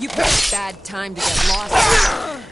You picked a bad time to get lost.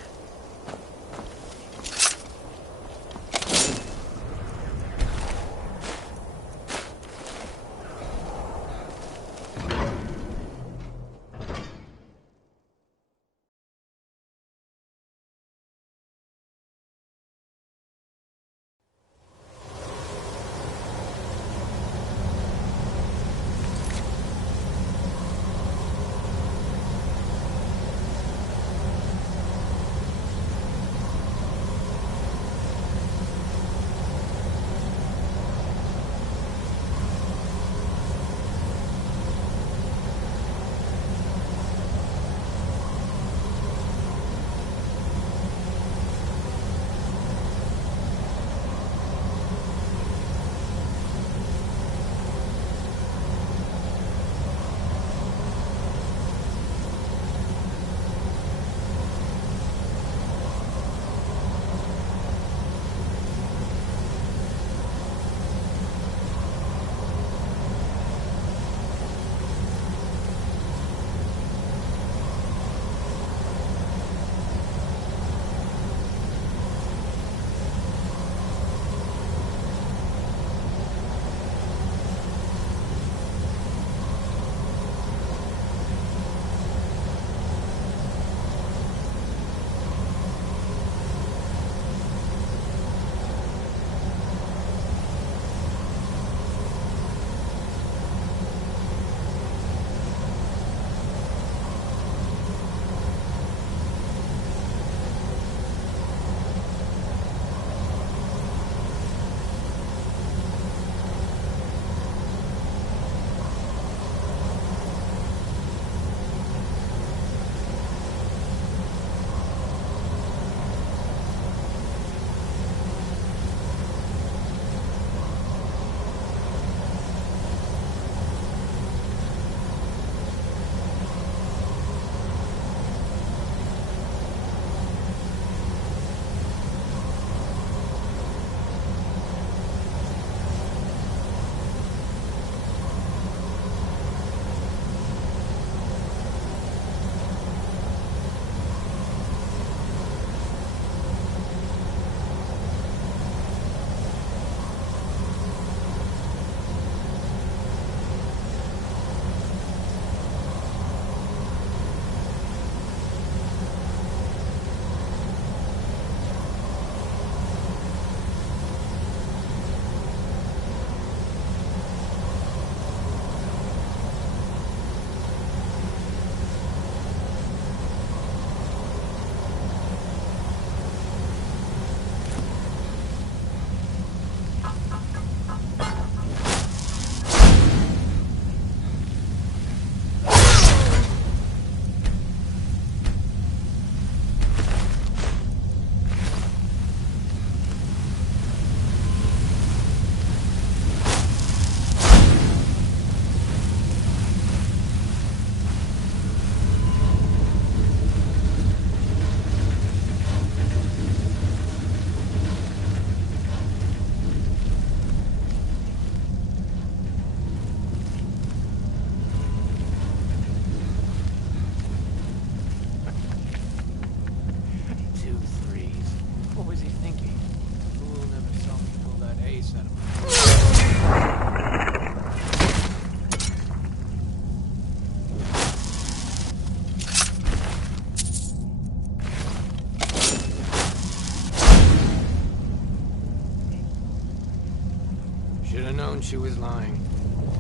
Should have known she was lying.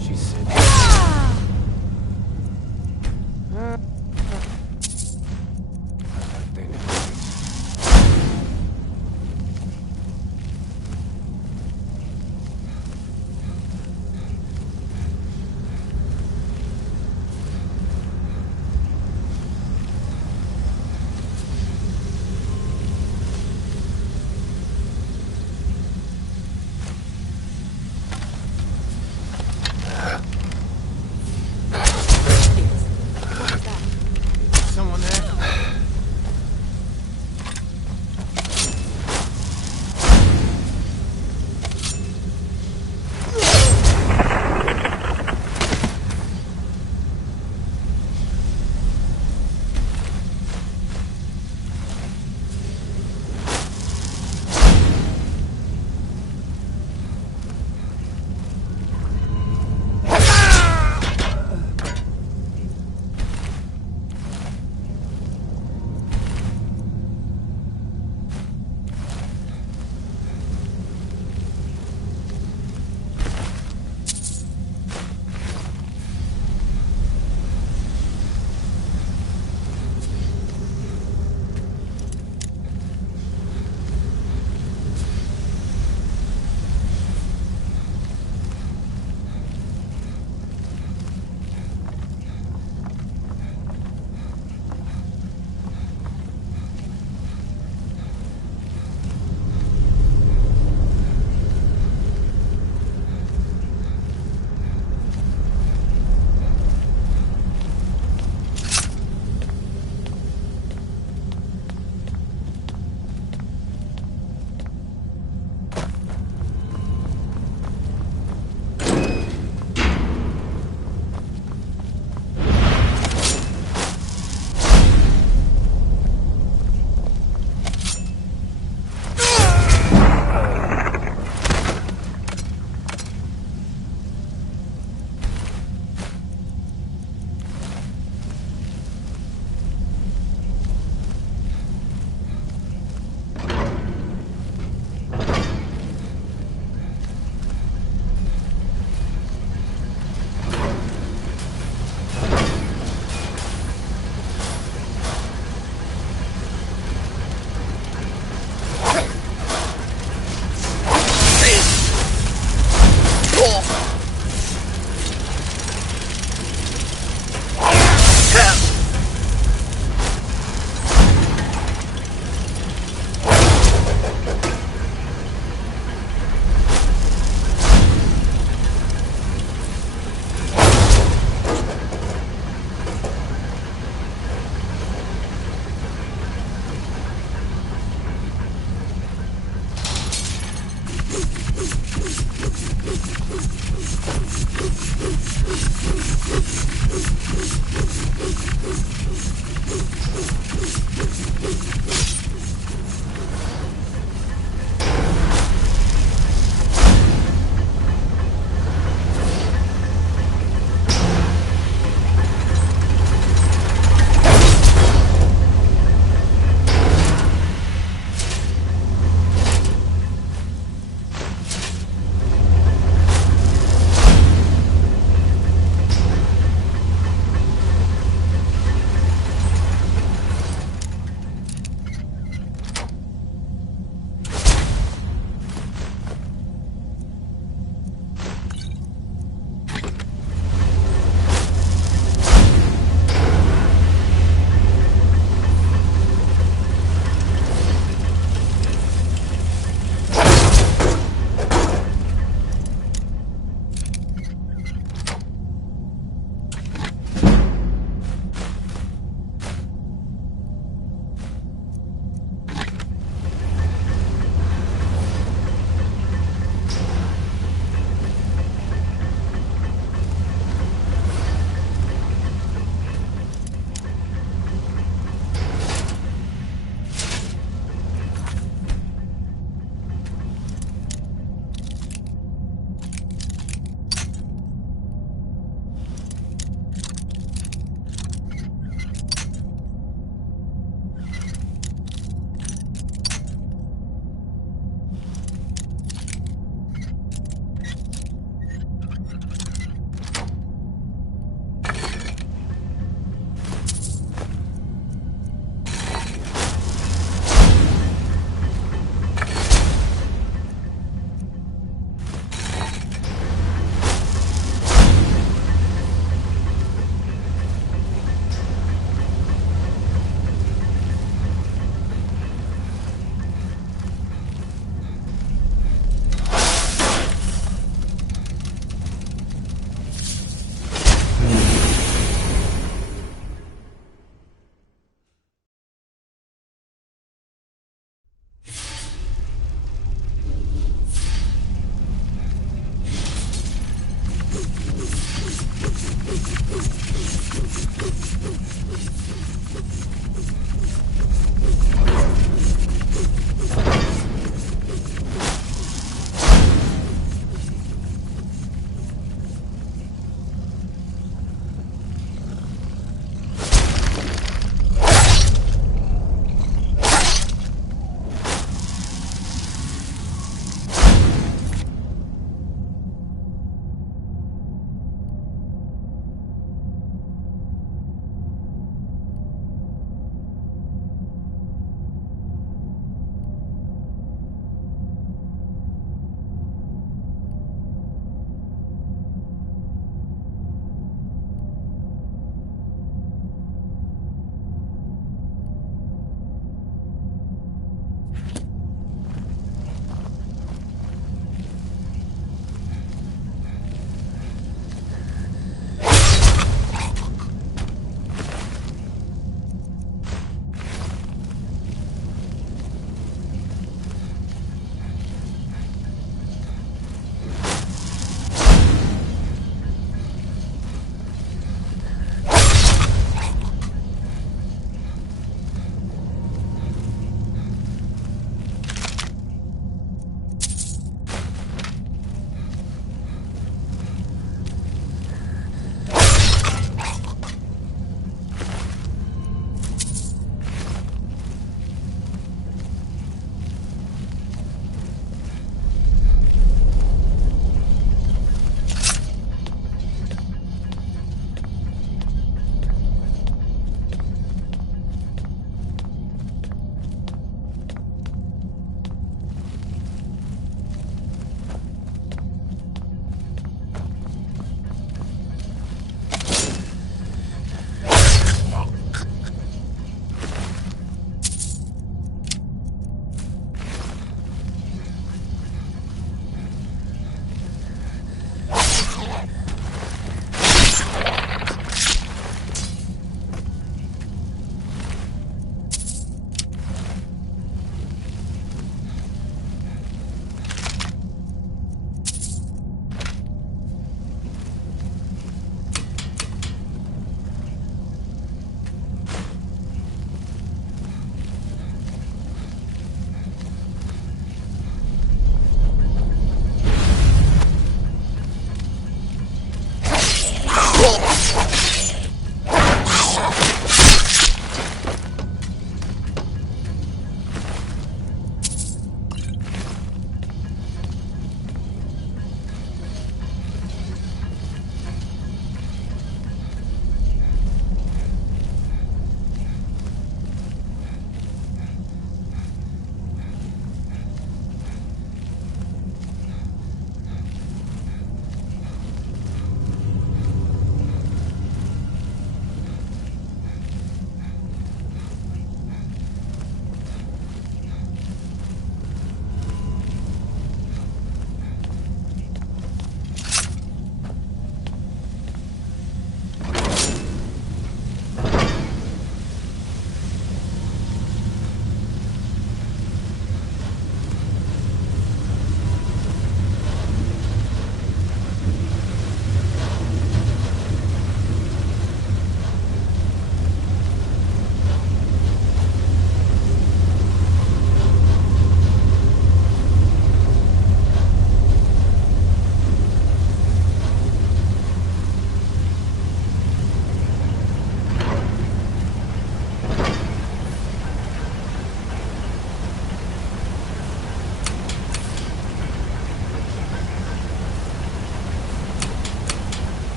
She said... They never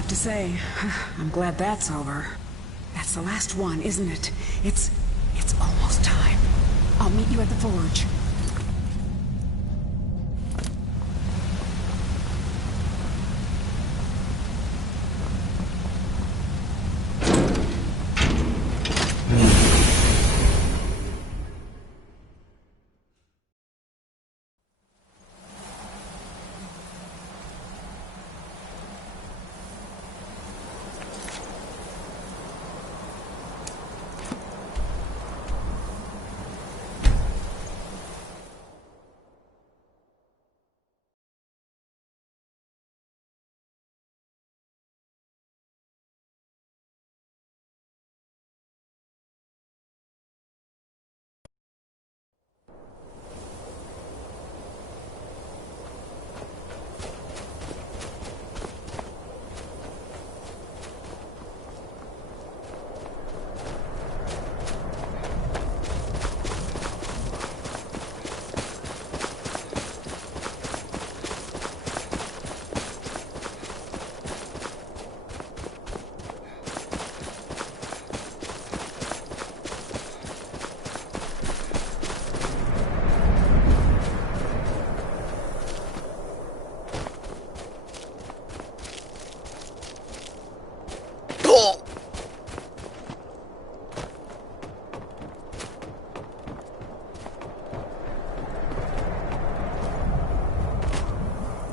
have to say. I'm glad that's over. That's the last one, isn't it? It's almost time. I'll meet you at the forge.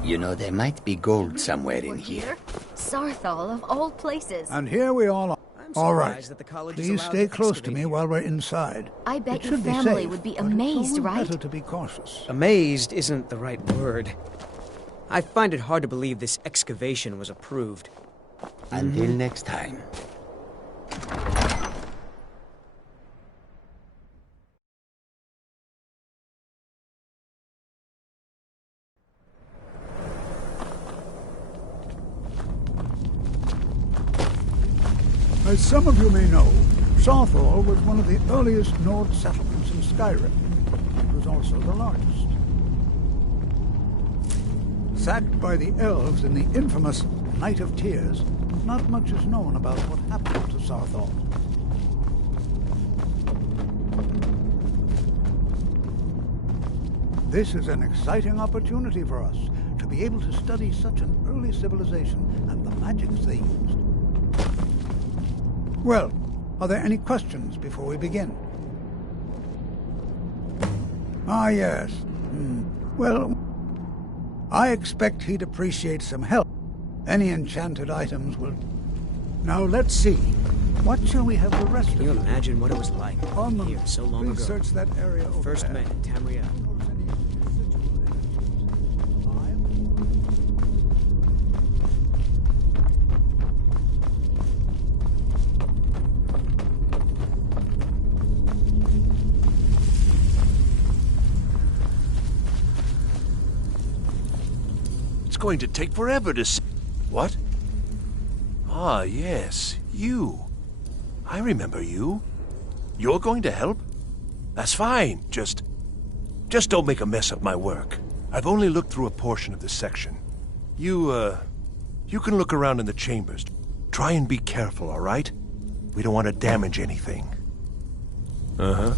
You know, there might be gold somewhere in here. Sarthal of all places. And here we all are. All right. That the college is Please allowed stay to close to excavate me here. while we're inside. I bet It your should be family safe, would be but it's amazed, always right? better to be cautious. Amazed isn't the right word. I find it hard to believe this excavation was approved. Until next time. As some of you may know, Sarthal was one of the earliest Nord settlements in Skyrim. It was also the largest. Sacked by the elves in the infamous Night of Tears, not much is known about what happened to Sarthal. This is an exciting opportunity for us to be able to study such an early civilization and the magics they used. Well, are there any questions before we begin? Ah, yes. Well, I expect he'd appreciate some help. Any enchanted items will... Now, let's see. What shall we have the rest Can you of imagine what it was like On them. here so long Please ago? search that area over First there. met in Tamriel. Notice any residual energies. Alive? It's going to take forever to see. What? Ah, yes, you. I remember you. You're going to help? That's fine. Just don't make a mess of my work. I've only looked through a portion of this section. You can look around in the chambers. Try and be careful, all right? We don't want to damage anything. Uh-huh.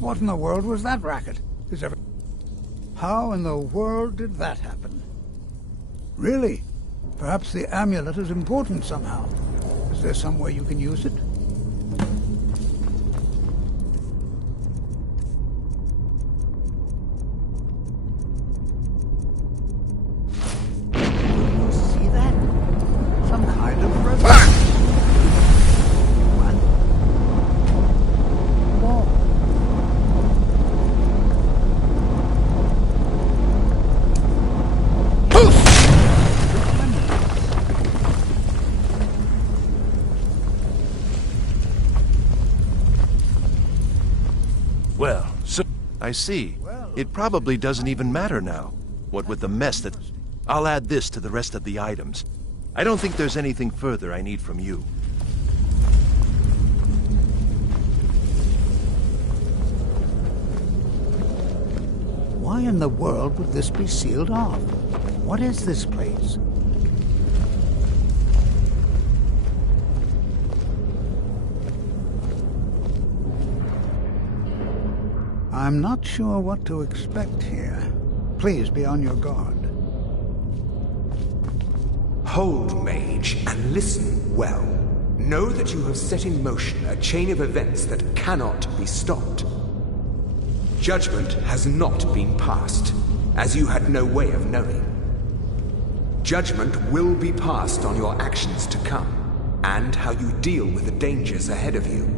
What in the world was that racket? How in the world did that happen? Really? Perhaps the amulet is important somehow. Is there some way you can use it? You see that? Some kind of resonance. What? Whoa. I see. It probably doesn't even matter now. What with the mess that... I'll add this to the rest of the items. I don't think there's anything further I need from you. Why in the world would this be sealed off? What is this place? I'm not sure what to expect here. Please be on your guard. Hold, mage, and listen well. Know that you have set in motion a chain of events that cannot be stopped. Judgment has not been passed, as you had no way of knowing. Judgment will be passed on your actions to come, and how you deal with the dangers ahead of you.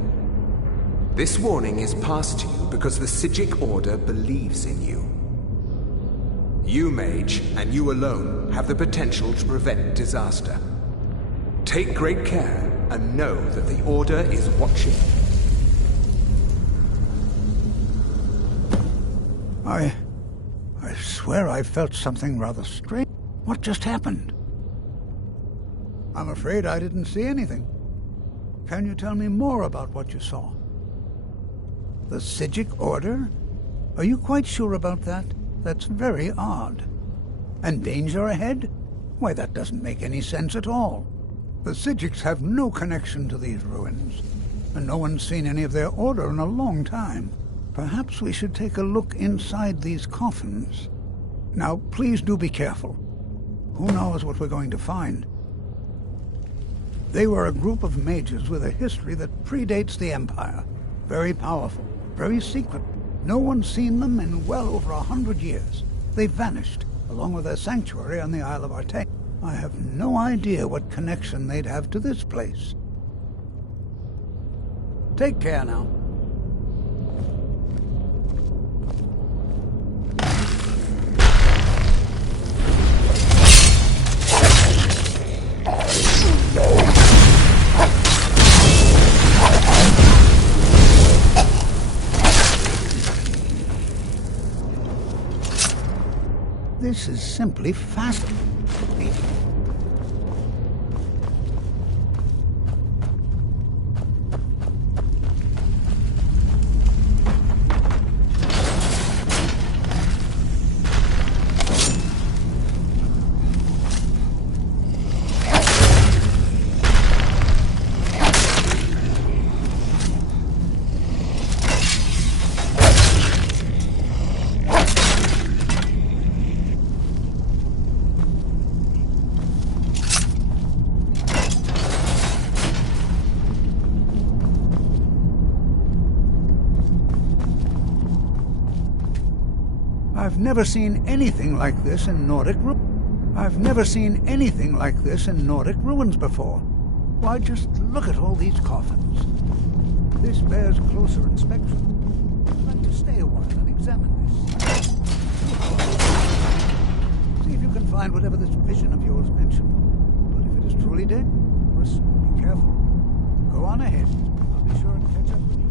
This warning is passed to you because the Psijic Order believes in you. You, mage, and you alone, have the potential to prevent disaster. Take great care, and know that the Order is watching. I swear I felt something rather strange. What just happened? I'm afraid I didn't see anything. Can you tell me more about what you saw? The Psijic Order? Are you quite sure about that? That's very odd. And danger ahead? Why, that doesn't make any sense at all. The Psijics have no connection to these ruins, and no one's seen any of their order in a long time. Perhaps we should take a look inside these coffins. Now, please do be careful. Who knows what we're going to find? They were a group of mages with a history that predates the Empire. Very powerful, very secret. No one's seen them in well over 100 years. They vanished, along with their sanctuary on the Isle of Artane. I have no idea what connection they'd have to this place. Take care now. This is simply fascinating. I've never seen anything like this in Nordic ruins before. Why, just look at all these coffins. This bears closer inspection. I'd like to stay a while and examine this. See if you can find whatever this vision of yours mentioned. But if it is truly dead, listen, be careful. Go on ahead. I'll be sure to catch up with you.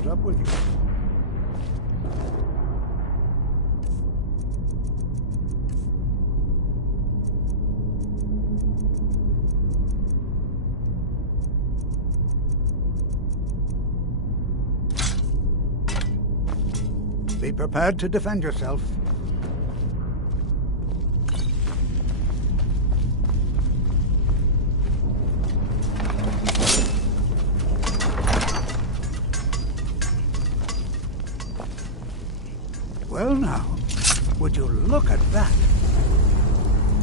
caught up with you. Be prepared to defend yourself. Well now, would you look at that?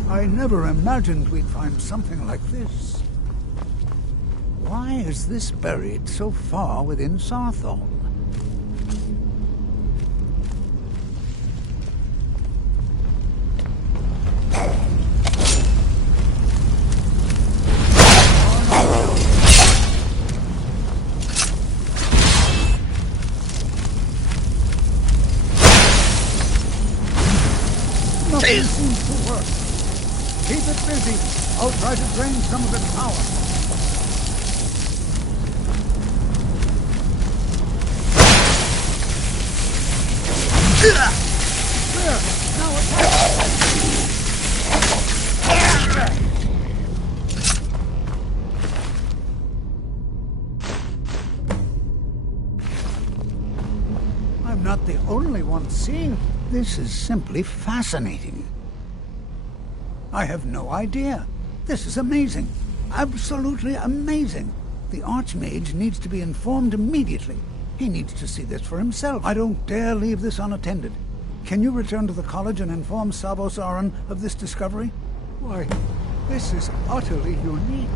I never imagined we'd find something like this. Why is this buried so far within Sarthol? Nothing seems to work. Keep it busy. I'll try to drain some of its power. There! Now attack! I'm not the only one seeing. This is simply fascinating. I have no idea. This is amazing. Absolutely amazing. The Archmage needs to be informed immediately. He needs to see this for himself. I don't dare leave this unattended. Can you return to the college and inform Savos Aran of this discovery? Why, this is utterly unique.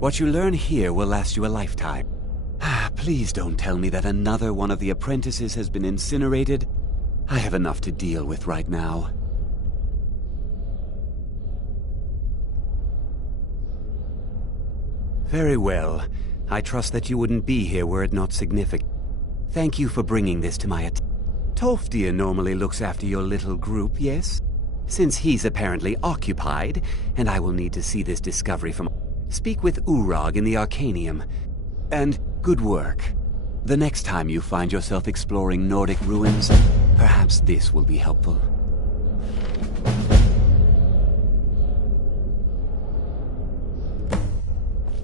What you learn here will last you a lifetime. Please don't tell me that another one of the apprentices has been incinerated. I have enough to deal with right now. Very well. I trust that you wouldn't be here were it not significant. Thank you for bringing this to my attention. Tolfdir normally looks after your little group, yes? Since he's apparently occupied, and I will need to see this discovery from... Speak with Urag in the Arcanium. And good work. The next time you find yourself exploring Nordic ruins, perhaps this will be helpful.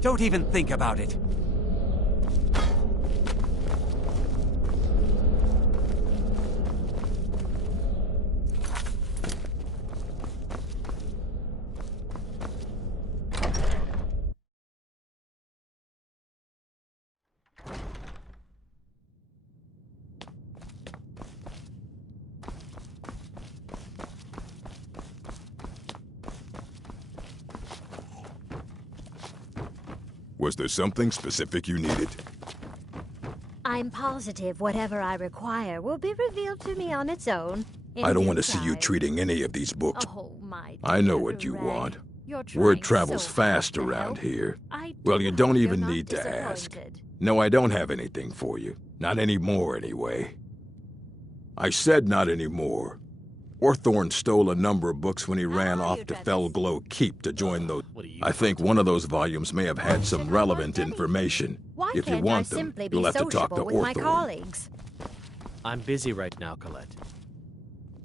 Don't even think about it. Was there something specific you needed? I'm positive whatever I require will be revealed to me on its own. I don't want to see you treating any of these books. Oh, my I know dear what you Ray. want. You're Word trying travels so hard fast to around help. here. I Well, you do don't hope even you're not need to ask. disappointed. No, I don't have anything for you. Not anymore, anyway. I said not anymore. Orthorn stole a number of books when he ran off to Fellglow Keep to join those. I think one of those volumes may have had some relevant information. Why If you can't want I them, simply be you'll have to talk to sociable with my Orthorn. colleagues? I'm busy right now, Colette.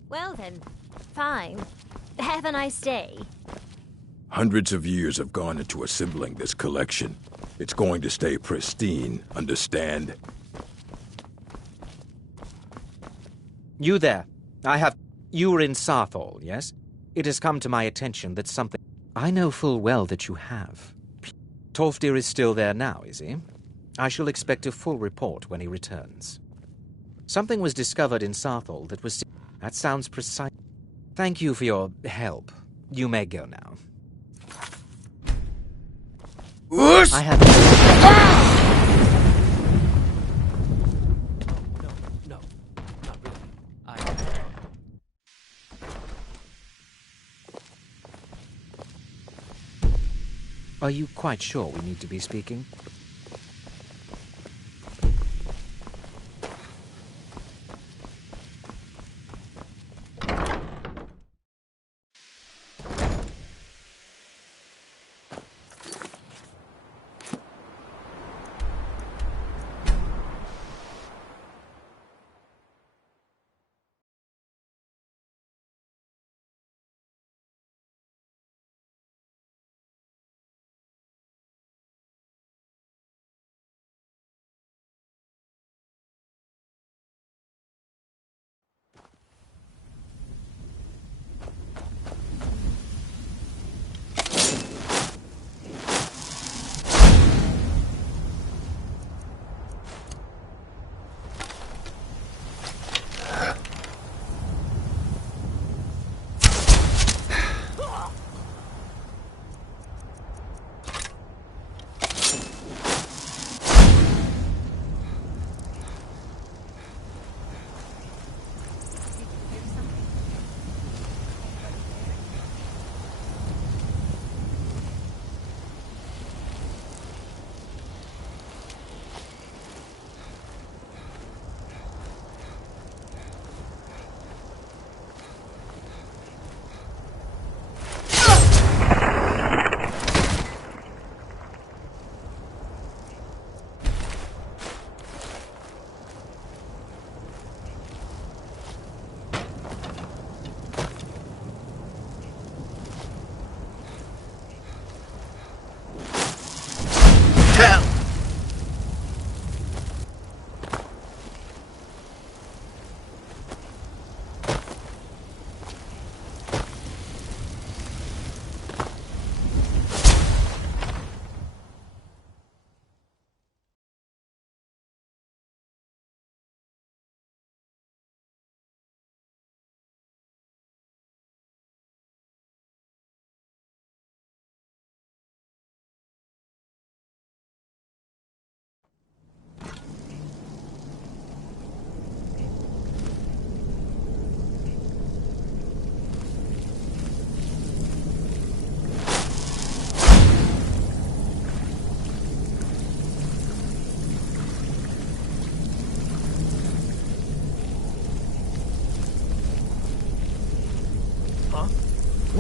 Well then, fine. Have a nice day. Hundreds of years have gone into assembling this collection. It's going to stay pristine, understand? You there. You were in Sarthal, yes? It has come to my attention that something... I know full well that you have. Tolfdir is still there now, is he? I shall expect a full report when he returns. Something was discovered in Sarthal that was... That sounds precise. Thank you for your help. You may go now. I have... No, not really. Are you quite sure we need to be speaking?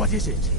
What is it?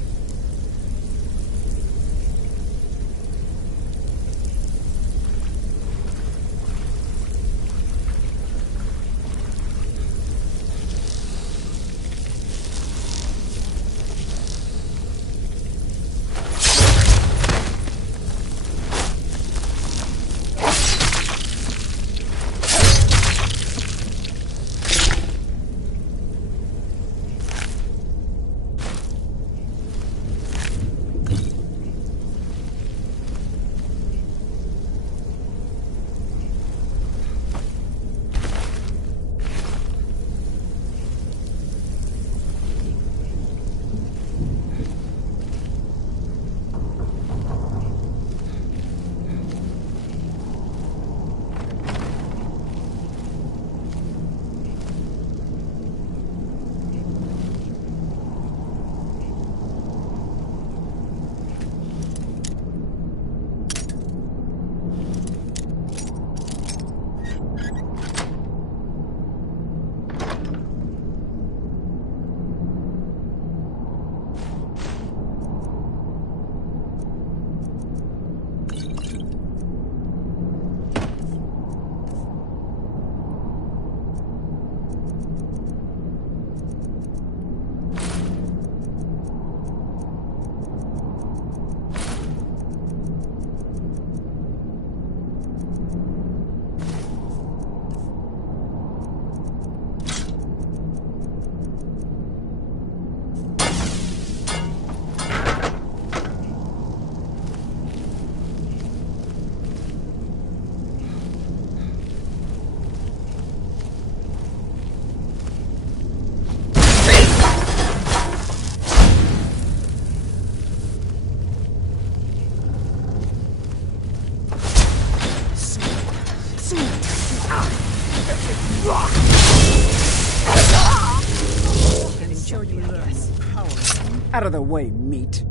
Out of the way, meat.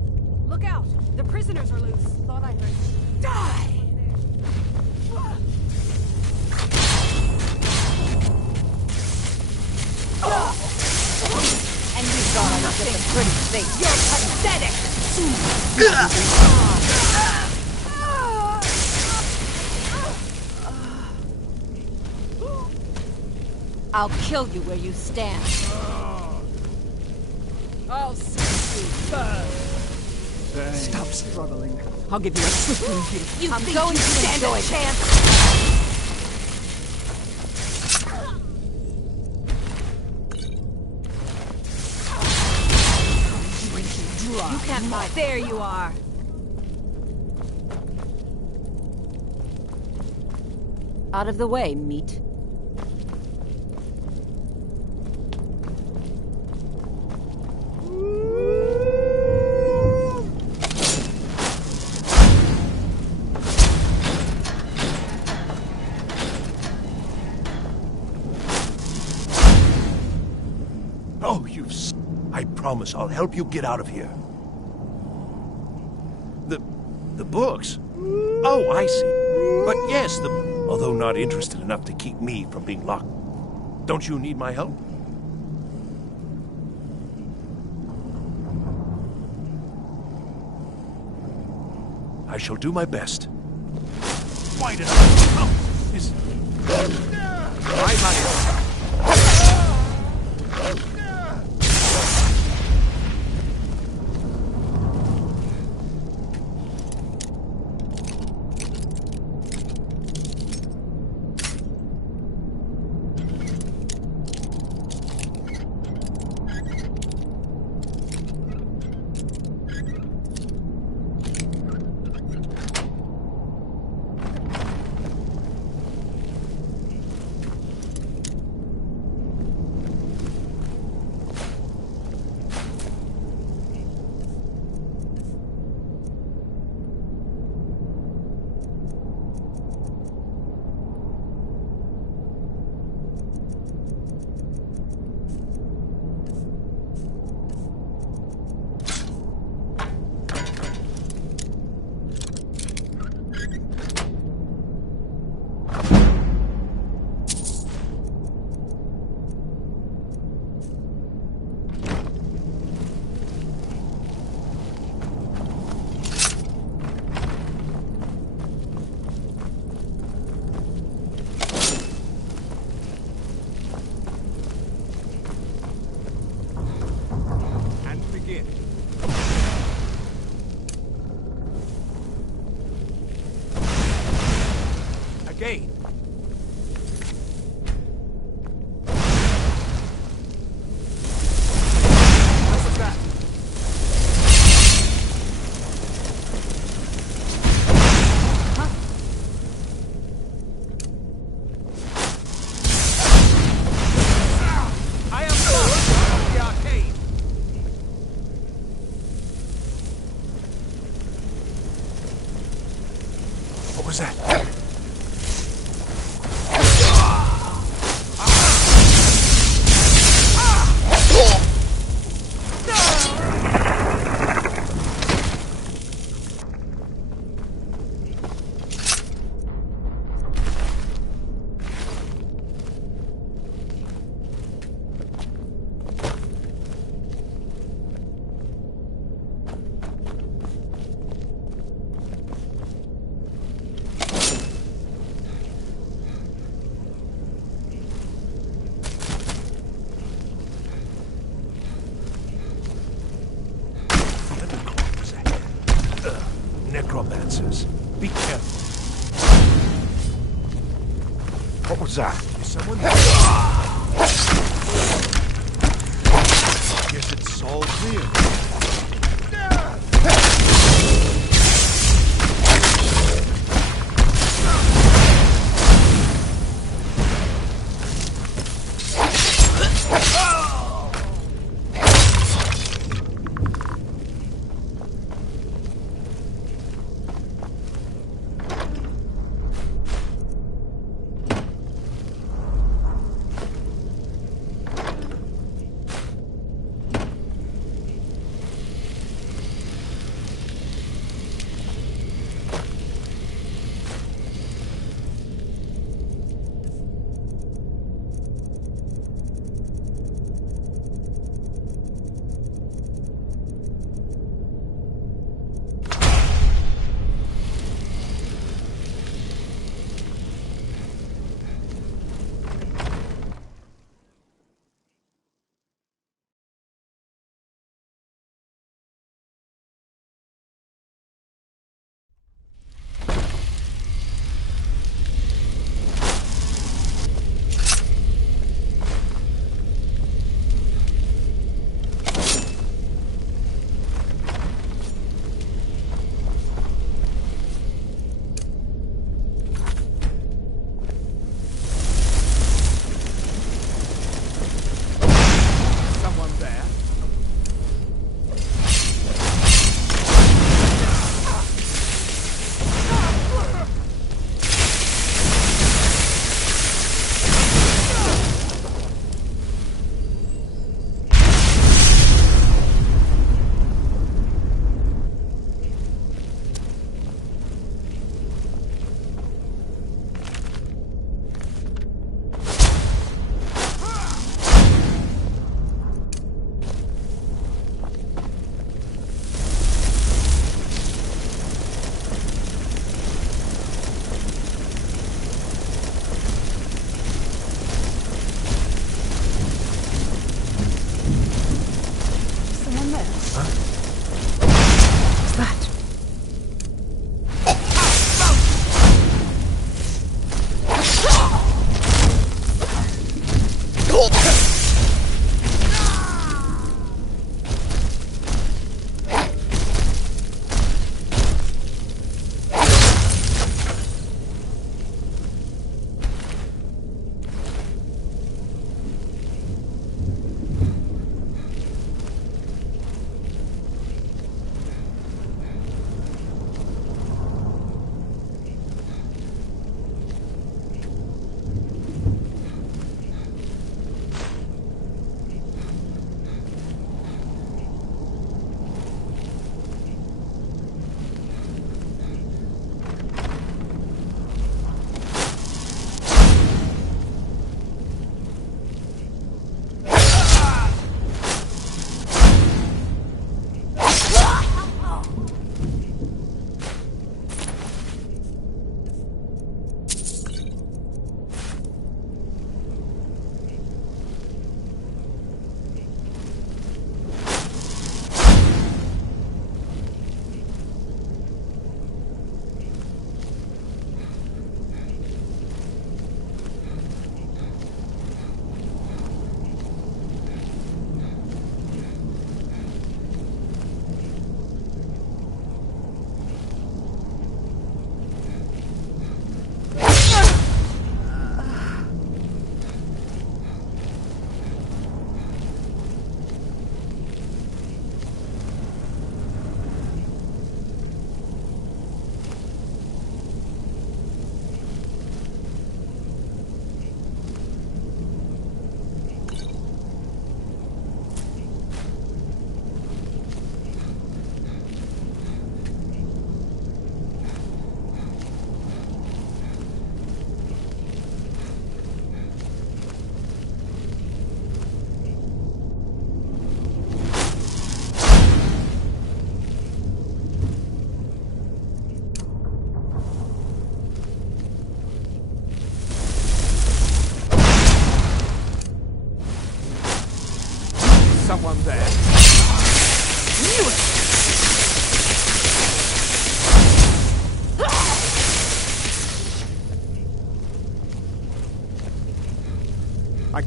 Look out! The prisoners are loose. Thought I heard. Die! And you thought I was getting pretty face. You're pathetic! I'll kill you where you stand. I'll see you first. Stop struggling. I'll give you a swift and beautiful. I'm going to stand a chance. You can't hide. There you are. Out of the way, meat. Oh, I promise I'll help you get out of here. The books? Oh, I see. But yes, although not interested enough to keep me from being locked. Don't you need my help? I shall do my best. Why did I... Oh, is... My money. was that? Necromancers. Be careful. What was that? Is someone there? Guess it's all clear.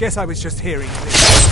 Guess I was just hearing this.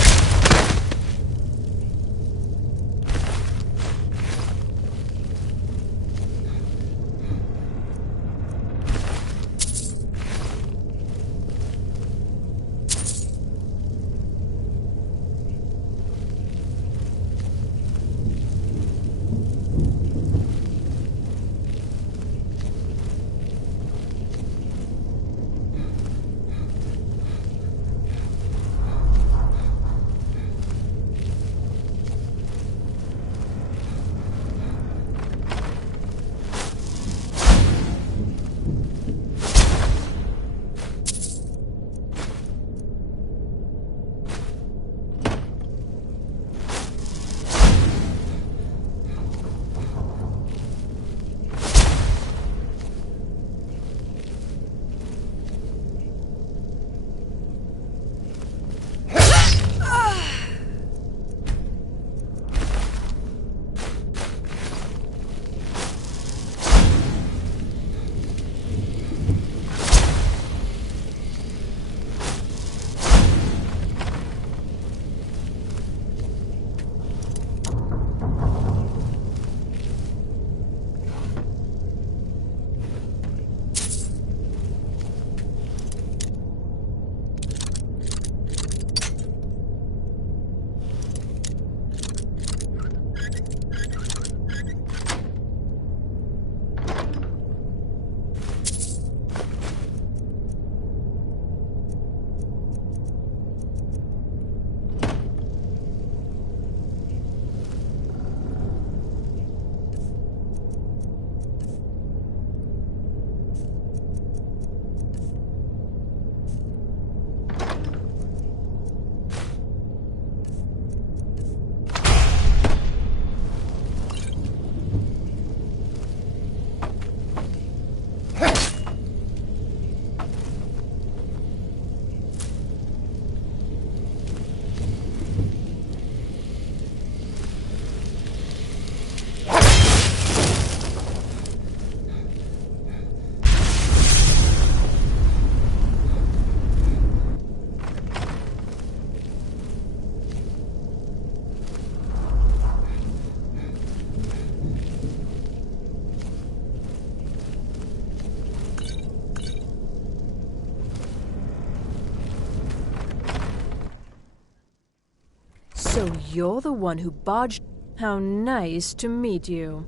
So you're the one who barged... How nice to meet you.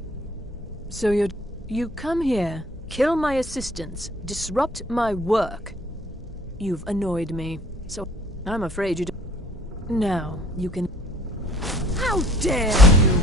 So you come here, kill my assistants, disrupt my work. You've annoyed me, so I'm afraid you don't... Now, you can... How dare you!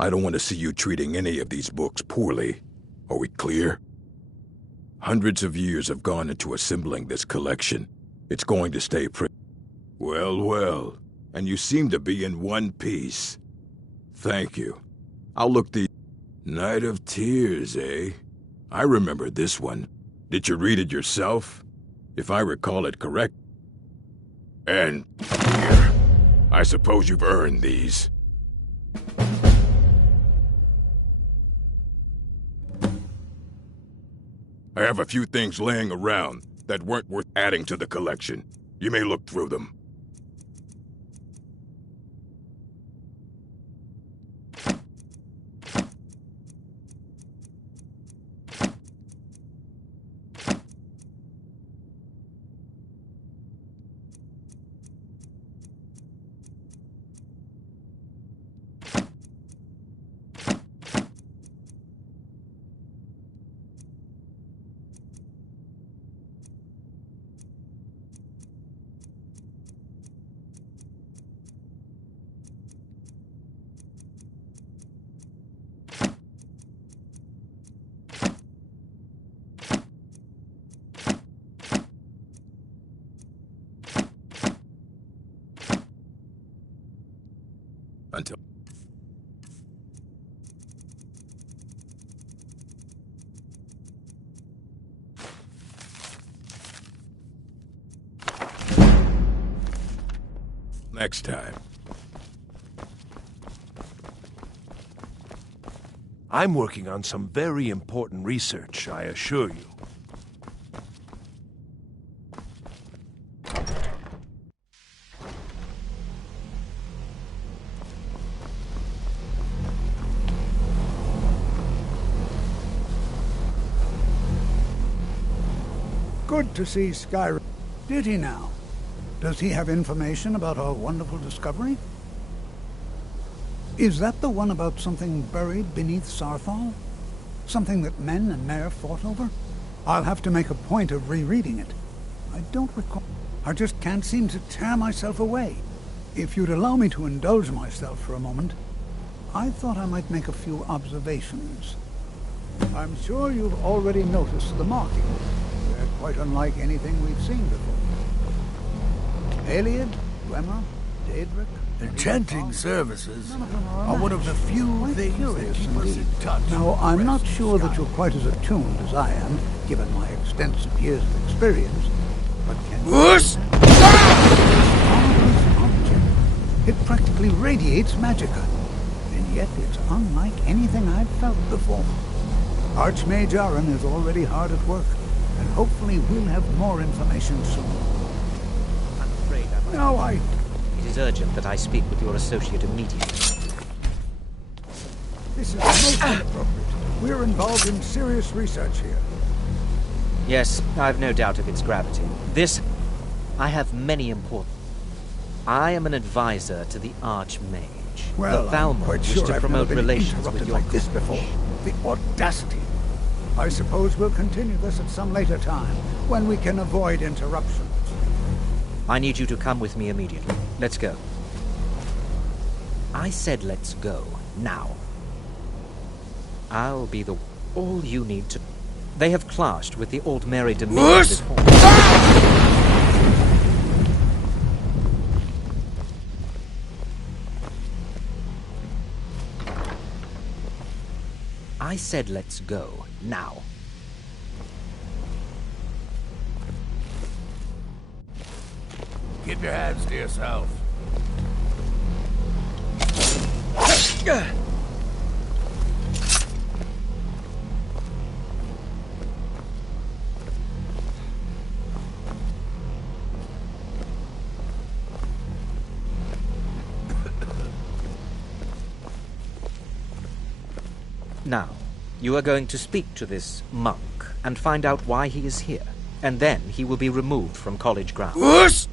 I don't want to see you treating any of these books poorly. Are we clear? Hundreds of years have gone into assembling this collection. It's going to stay Well, well. And you seem to be in one piece. Thank you. I'll look the... Night of Tears, eh? I remember this one. Did you read it yourself? If I recall it correct. And here. I suppose you've earned these. I have a few things laying around that weren't worth adding to the collection. You may look through them. Until... Next time. I'm working on some very important research, I assure you. Good to see Skyrim. Did he now? Does he have information about our wonderful discovery? Is that the one about something buried beneath Sarthal? Something that men and Mare fought over? I'll have to make a point of rereading it. I don't recall. I just can't seem to tear myself away. If you'd allow me to indulge myself for a moment, I thought I might make a few observations. I'm sure you've already noticed the markings. They're quite unlike anything we've seen before. Aliad, Dwemer, Daedric... The chanting services are one of the few things that keep us in touch. Now, I'm not sure that you're quite as attuned as I am, given my extensive years of experience, but can Whoosh! It practically radiates magicka, and yet it's unlike anything I've felt before. Archmage Aaron is already hard at work, and hopefully we'll have more information soon. I'm afraid I'm... No, It is urgent that I speak with your associate immediately. This is most inappropriate. We're involved in serious research here. Yes, I've no doubt of its gravity. I have many important... I am an advisor to the Archmage. Well, the Valmont quite wish sure to I've promote never been relations interrupted with your like this before. The audacity. I suppose we'll continue this at some later time, when we can avoid interruptions. I need you to come with me immediately. Let's go. I said let's go, now. I'll be all you need to... They have clashed with the old Mary Dominion before. I said let's go, now. Keep your hands to yourself. Now, you are going to speak to this monk and find out why he is here. And then he will be removed from college grounds. Whoosh!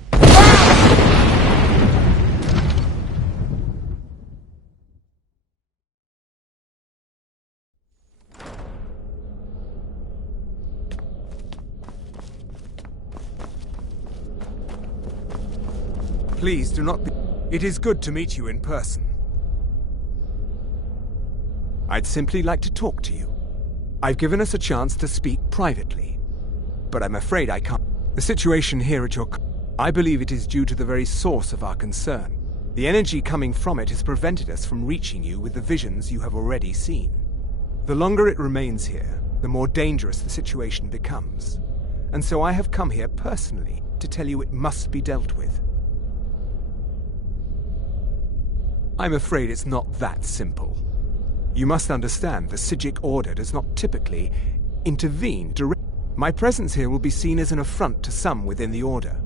Please do not be... It is good to meet you in person. I'd simply like to talk to you. I've given us a chance to speak privately, but I'm afraid I can't. The situation here at your... I believe it is due to the very source of our concern. The energy coming from it has prevented us from reaching you with the visions you have already seen. The longer it remains here, the more dangerous the situation becomes. And so I have come here personally to tell you it must be dealt with. I'm afraid it's not that simple. You must understand the Psijic Order does not typically intervene directly. My presence here will be seen as an affront to some within the Order.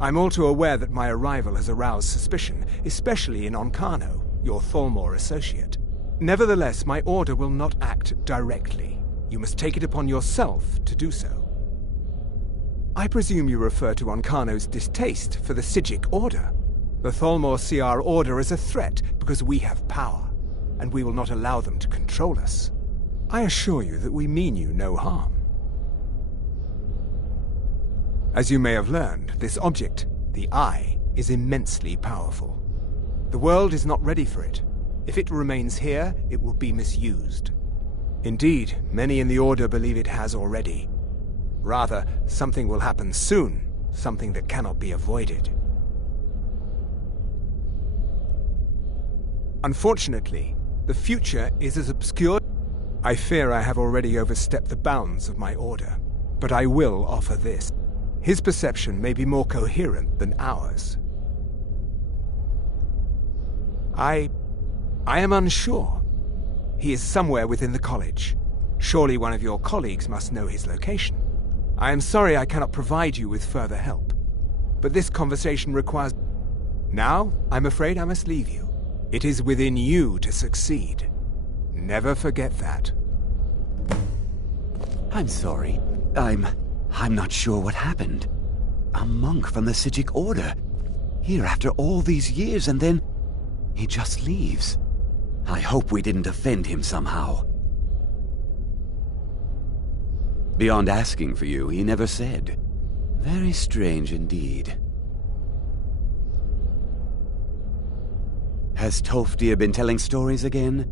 I'm all too aware that my arrival has aroused suspicion, especially in Onkano, your Thalmor associate. Nevertheless, my Order will not act directly. You must take it upon yourself to do so. I presume you refer to Onkano's distaste for the Psijic Order. The Thalmor see our Order as a threat because we have power, and we will not allow them to control us. I assure you that we mean you no harm. As you may have learned, this object, the Eye, is immensely powerful. The world is not ready for it. If it remains here, it will be misused. Indeed, many in the Order believe it has already. Rather, something will happen soon, something that cannot be avoided. Unfortunately, the future is as obscure. I fear I have already overstepped the bounds of my Order, but I will offer this. His perception may be more coherent than ours. I am unsure. He is somewhere within the college. Surely one of your colleagues must know his location. I am sorry I cannot provide you with further help, but this conversation requires... Now, I'm afraid I must leave you. It is within you to succeed. Never forget that. I'm sorry. I'm not sure what happened. A monk from the Psijic Order. Here after all these years, and then he just leaves. I hope we didn't offend him somehow. Beyond asking for you, he never said. Very strange indeed. Has Toftir been telling stories again?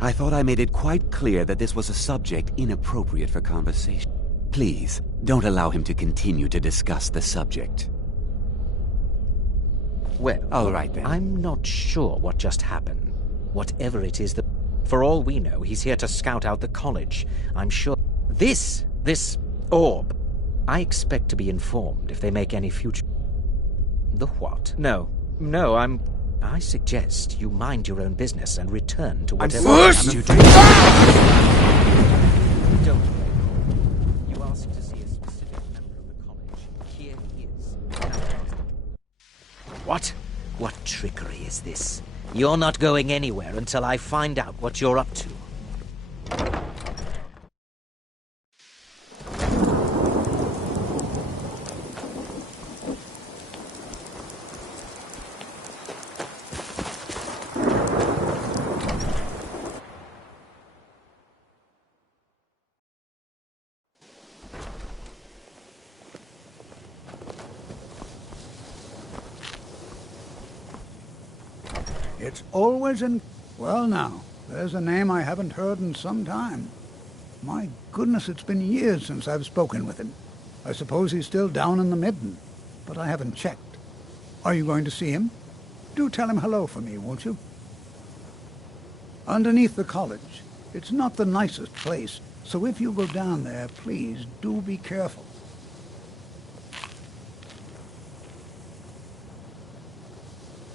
I thought I made it quite clear that this was a subject inappropriate for conversation. Please, don't allow him to continue to discuss the subject. Well, all right then. I'm not sure what just happened. Whatever it is that... For all we know, he's here to scout out the college. I'm sure... This orb... I expect to be informed if they make any future... The what? No, I suggest you mind your own business and return to whatever you do. Don't wait. You asked to see a specific member of the college. Here he is. What? What trickery is this? You're not going anywhere until I find out what you're up to. It's always in... Well now, there's a name I haven't heard in some time. My goodness, it's been years since I've spoken with him. I suppose he's still down in the Midden, but I haven't checked. Are you going to see him? Do tell him hello for me, won't you? Underneath the college. It's not the nicest place, so if you go down there, please do be careful.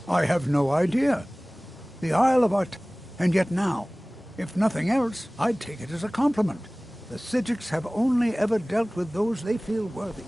I have no idea. The Isle of Art... And yet now, if nothing else, I'd take it as a compliment. The Psijics have only ever dealt with those they feel worthy.